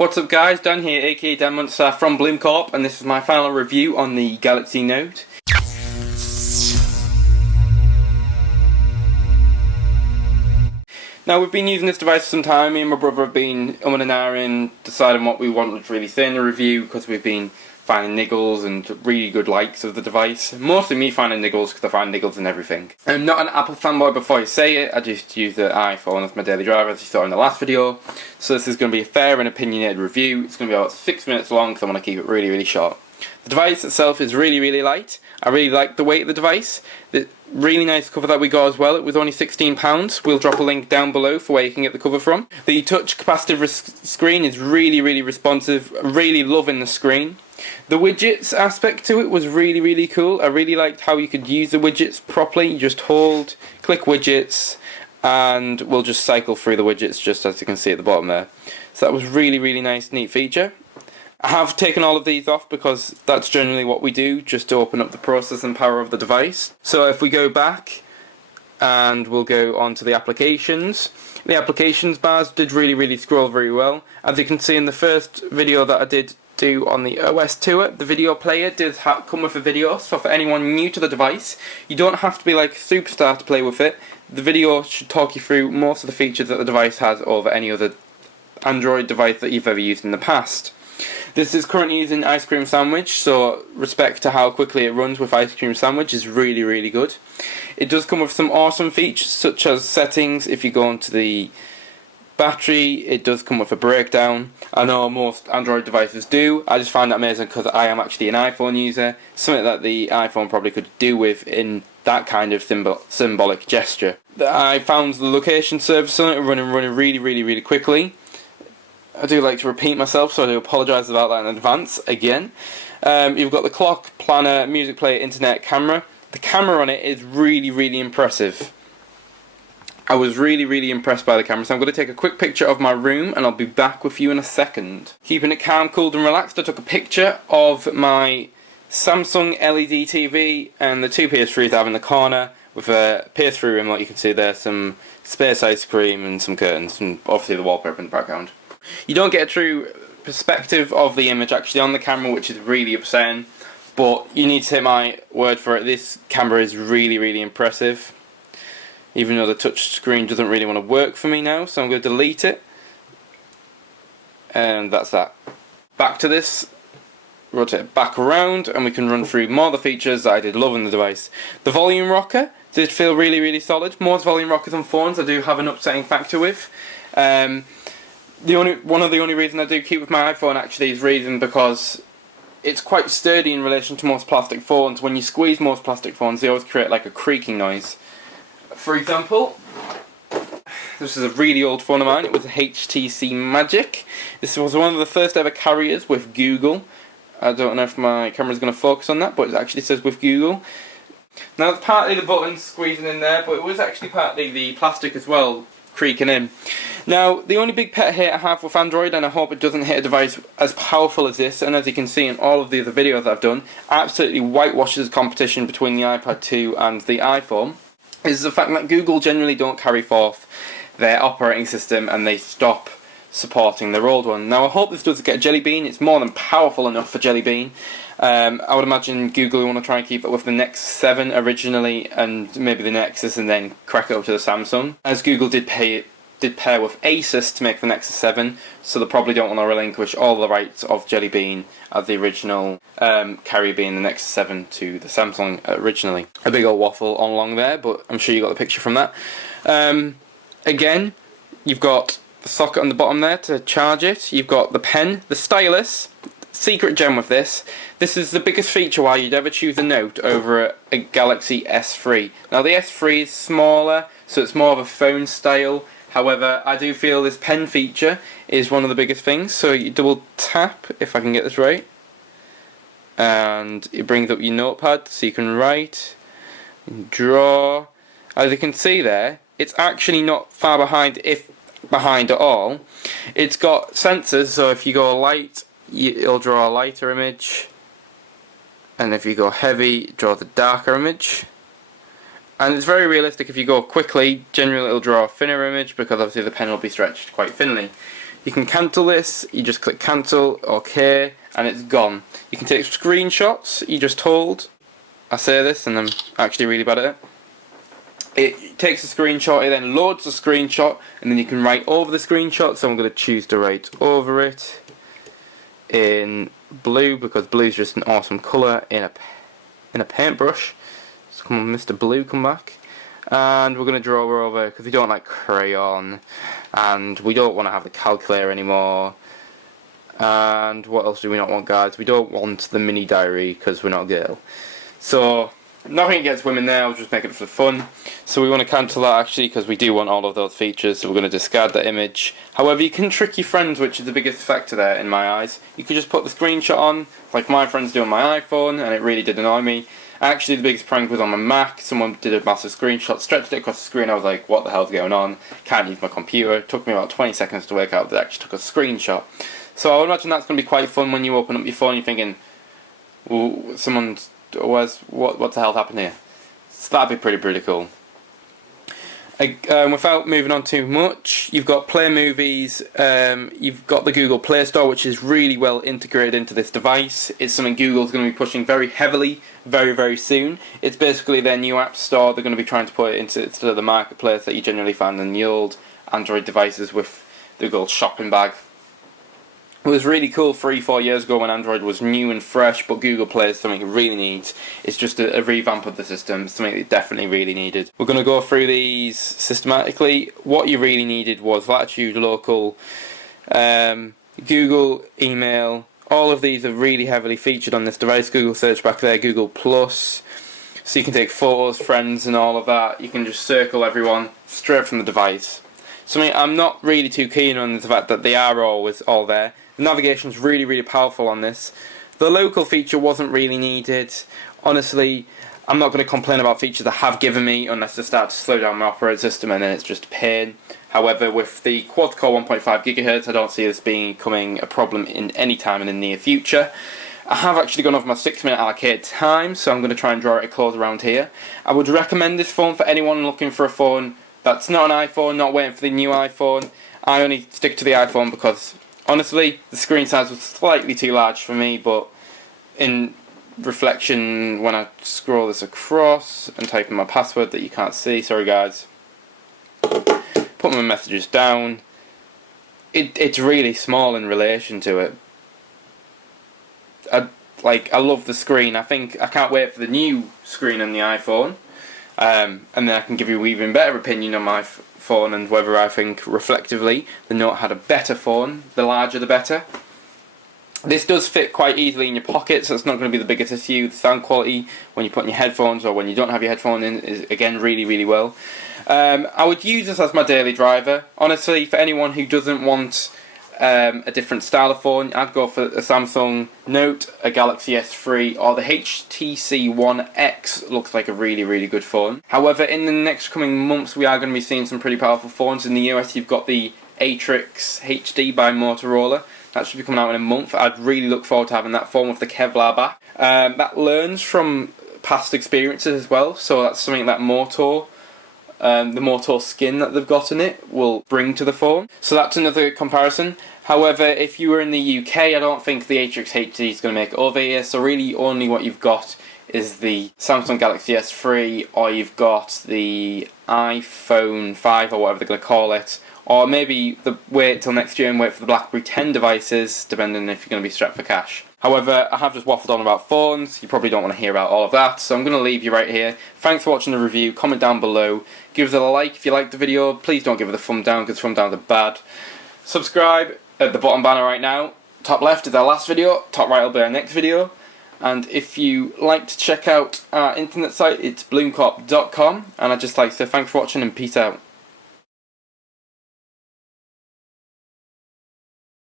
What's up guys, Dan here, aka Dan Munster from Bloom Corp, and this is my final review on the Galaxy Note. Now we've been using this device for some time. Me and my brother have been and ahhing, deciding what we wanted to really say in the review, because we've been finding niggles and really good likes of the device. Mostly me finding niggles, because I find niggles in everything. I'm not an Apple fanboy before I say it, I just use the iPhone as my daily driver, as you saw in the last video. So this is going to be a fair and opinionated review. It's going to be about 6 minutes long, because I want to keep it really short. The device itself is really light. I really like the weight of the device. The really nice cover that we got as well. It was only £16. We'll drop a link down below for where you can get the cover from. The touch capacitive screen is really responsive. Really loving the screen. The widgets aspect to it was really cool. I really liked how you could use the widgets properly. You just hold, click widgets, and we'll just cycle through the widgets, just as you can see at the bottom there. So that was really nice, neat feature. I have taken all of these off because that's generally what we do, just to open up the processing power of the device. So if we go back and we'll go on to the applications. The applications bars did really scroll very well. As you can see in the first video that I did do on the OS tour, the video player did come with a video, so for anyone new to the device, you don't have to be like a superstar to play with it. The video should talk you through most of the features that the device has over any other Android device that you've ever used in the past. This is currently using Ice Cream Sandwich, so respect to how quickly it runs with Ice Cream Sandwich is really good. It does come with some awesome features such as settings. If you go into the battery, it does come with a breakdown. I know most Android devices do. I just find that amazing because I am actually an iPhone user, something that the iPhone probably could do with in that kind of symbolic gesture. I found the location service on it running really quickly. I do like to repeat myself, so I do apologise about that in advance again. You've got the clock, planner, music player, internet, camera. The camera on it is really impressive. I was really impressed by the camera, so I'm going to take a quick picture of my room and I'll be back with you in a second. Keeping it calm, cool and relaxed, I took a picture of my Samsung LED TV and the two PS3s I have in the corner with a PS3 remote. You can see there some space ice cream and some curtains and obviously the wallpaper in the background. You don't get a true perspective of the image actually on the camera, which is really upsetting, but you need to take my word for it. This camera is really impressive, even though the touch screen doesn't really want to work for me now, so I'm going to delete it, and that's that. Back to this, rotate it back around, and we can run through more of the features that I did love in the device. The volume rocker did feel really solid. Most volume rockers on phones I do have an upsetting factor with. One of the only reasons I do keep with my iPhone actually is because it's quite sturdy in relation to most plastic phones. When you squeeze most plastic phones, they always create like a creaking noise. For example, this is a really old phone of mine. It was a HTC Magic. This was one of the first ever carriers with Google. I don't know if my camera's going to focus on that, but it actually says with Google. Now it's partly the buttons squeezing in there, but it was actually partly the plastic as well creaking in. Now, the only big pet hate I have with Android, and I hope it doesn't hit a device as powerful as this, and as you can see in all of the other videos I've done, absolutely whitewashes the competition between the iPad 2 and the iPhone, is the fact that Google generally don't carry forth their operating system and they stop supporting their old one. Now, I hope this doesn't get Jelly Bean. It's more than powerful enough for Jelly Bean. I would imagine Google want to try and keep it with the Nexus 7 originally, and maybe the Nexus, and then crack it up to the Samsung, as Google did pair with Asus to make the Nexus 7, so they probably don't want to relinquish all the rights of Jelly Bean as the original carrier being the Nexus 7 to the Samsung originally. A big old waffle on along there, but I'm sure you got the picture from that. Again, you've got the socket on the bottom there to charge it. You've got the pen, the stylus. Secret gem with this. This is the biggest feature why you'd ever choose a Note over a Galaxy S3. Now the S3 is smaller, so it's more of a phone style. However, I do feel this pen feature is one of the biggest things. So you double tap, if I can get this right, and it brings up your notepad so you can write, draw. As you can see there, it's actually not far behind, if behind at all. It's got sensors, so if you go light, it'll draw a lighter image, and if you go heavy, draw the darker image. And it's very realistic. If you go quickly, generally it'll draw a thinner image because obviously the pen will be stretched quite thinly. You can cancel this, you just click cancel, OK, and it's gone. You can take screenshots, you just hold. I say this and I'm actually really bad at it. It takes a screenshot, it then loads the screenshot, and then you can write over the screenshot. So I'm going to choose to write over it in blue, because blue is just an awesome colour in a paintbrush. So come on, Mr. Blue, come back. And we're going to draw over, because we don't like crayon, and we don't want to have the calculator anymore. And what else do we not want, guys? We don't want the mini diary, because we're not a girl. So nothing against women there, I'll just make it for fun. So we want to cancel that actually, because we do want all of those features, so we're going to discard that image. However, you can trick your friends, which is the biggest factor there in my eyes. You could just put the screenshot on, like my friends do on my iPhone, and it really did annoy me. Actually, the biggest prank was on my Mac. Someone did a massive screenshot, stretched it across the screen. I was like, what the hell's going on? Can't use my computer. It took me about 20 seconds to work out that I actually took a screenshot. So I would imagine that's going to be quite fun when you open up your phone. You're thinking, well, what the hell happened here? So that'd be pretty cool. Without moving on too much, you've got Play Movies, you've got the Google Play Store, which is really well integrated into this device. It's something Google's going to be pushing very heavily very soon. It's basically their new app store. They're going to be trying to put it into the marketplace that you generally find in the old Android devices with the Google shopping bag. It was really cool 3-4 years ago when Android was new and fresh, but Google Play is something it really needs. It's just a revamp of the system, something it definitely really needed. We're going to go through these systematically. What you really needed was Latitude, Local, Google, Email. All of these are really heavily featured on this device. Google Search back there, Google Plus. So you can take photos, friends and all of that. You can just circle everyone straight from the device. Something I'm not really too keen on is the fact that they are always all there. The navigation's really powerful on this. The local feature wasn't really needed. Honestly, I'm not going to complain about features that have given me unless they start to slow down my operating system and then it's just a pain. However, with the quad-core 1.5 GHz, I don't see this becoming a problem in any time in the near future. I have actually gone over my 6-minute allocated time, so I'm going to try and draw it a close around here. I would recommend this phone for anyone looking for a phone that's not an iPhone, not waiting for the new iPhone. I only stick to the iPhone because, honestly, the screen size was slightly too large for me, but in reflection, when I scroll this across and type in my password that you can't see, sorry guys, put my messages down, it's really small in relation to it. I love the screen. I can't wait for the new screen on the iPhone. And then I can give you an even better opinion on my phone and whether I think reflectively the Note had a better phone. The larger the better. This does fit quite easily in your pocket, so it's not going to be the biggest issue. The sound quality when you put in your headphones or when you don't have your headphone in is again really well. I would use this as my daily driver. Honestly, for anyone who doesn't want a different style of phone, I'd go for a Samsung Note, a Galaxy S3, or the HTC One X looks like a really good phone. However, in the next coming months we are going to be seeing some pretty powerful phones. In the US you've got the Atrix HD by Motorola. That should be coming out in a month. I'd really look forward to having that phone with the Kevlar back. That learns from past experiences as well, so that's something that the Motor skin that they've got in it will bring to the phone. So that's another comparison. However, if you were in the UK, I don't think the Atrix HD is going to make it over here, so really only what you've got is the Samsung Galaxy S3, or you've got the iPhone 5 or whatever they're going to call it, or maybe wait till next year and wait for the BlackBerry 10 devices, depending if you're going to be strapped for cash. However, I have just waffled on about phones. You probably don't want to hear about all of that, so I'm going to leave you right here. Thanks for watching the review. Comment down below. Give us a like if you liked the video. Please don't give it a thumb down, because thumb downs are bad. Subscribe at the bottom banner right now. Top left is our last video. Top right will be our next video. And if you like to check out our internet site, it's bloomcorp.com. And I'd just like to say thanks for watching and peace out.